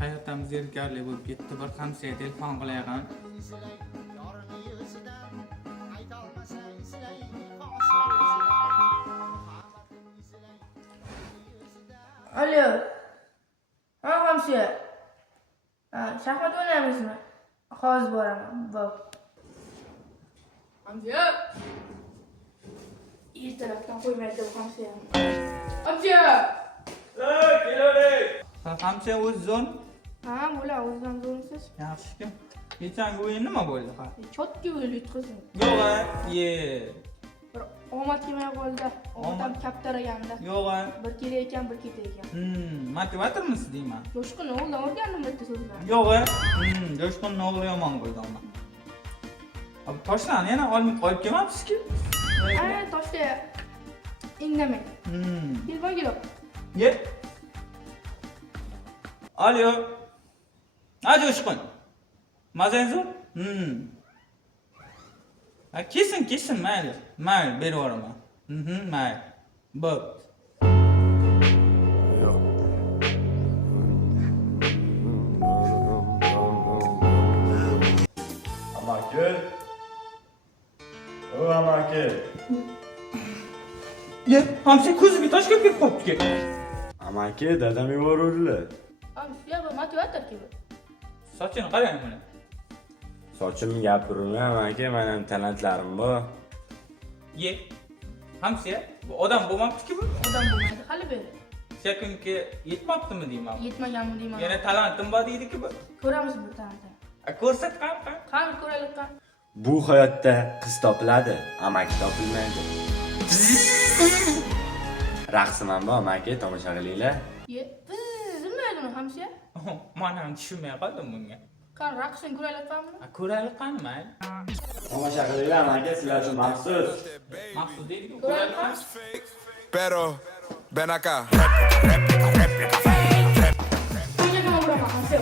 Hayotimiz zerikarli bo'lib ketdi. Bir hamsiya telefon qilayotgan. Alo. Ha, hamsiya. Shaxmat o'ynaymizmi? Hozir boraman. Bo'p. Hamsiya. Ertalabdan qo'ymaydi bu hamsiya. Hamsiya. Kelavering. Hamsiya o'zizon. Ha, bo'lar, o'zidan zo'rmisiz? Yaxshi. Kechangi o'yin nima bo'ldi ha? Chotga o'yil yutqizdim. Yo'q, ye. Bir omad kelmay qoldi. Omadam kaptaraganda. Yo'q. Bir kelar ekan, bir ketar ekan. Motivatormisiz deyman? Jo'shqin o'g'ildan o'rgandim bitta so'zlarni. Yo'q. Jo'shqinning o'g'li yomon bo'ldi ona. Abi toshlarni yana olib kelmabsiz-ku? Toshda indamay. Telefon kelib. Ye. Alo. Jo'shqin. Mazangiz? Kesin mayli. Mayli, berib yuboraman. Mayli. Bo'p. Amaki. Amaki. Ye, hamsi ko'ziga tosh kelib qolibdi-ku. Amaki, dadam yuborurlar. Hamsiya bu motivator keldi. Sochini qarang mana. Sochimni gapirma, amaki, mening talantlarim bor. Ye. Hamsiya, bu odam bo'lmabdi-ku bu. Odam bo'lmaydi, hali beri. Sekunga yetmabdimi deyman. Yetmaganmi deyman. Yana talantim bor deydi-ku bu. Ko'ramiz bu talantni. Ko'rsat qani. Qani ko'raylik qani. Bu hayotda qiz topiladi, amaki topilmaydi. Raqsiman bor, amaki, tomosha qilinglar. Ye, bilmaydimi hamsiya? Mana tushunmay qoldim bunga. Qani raqsini ko'raylik qanmi? Ko'raylik qani mayli. Tomosha qilinglar, amaki, sizlar uchun maxsus. Maqsud deydi-ku. Ko'raylik qani? Pero, ven acá. Qo'yga nima bo'laman hamsiya?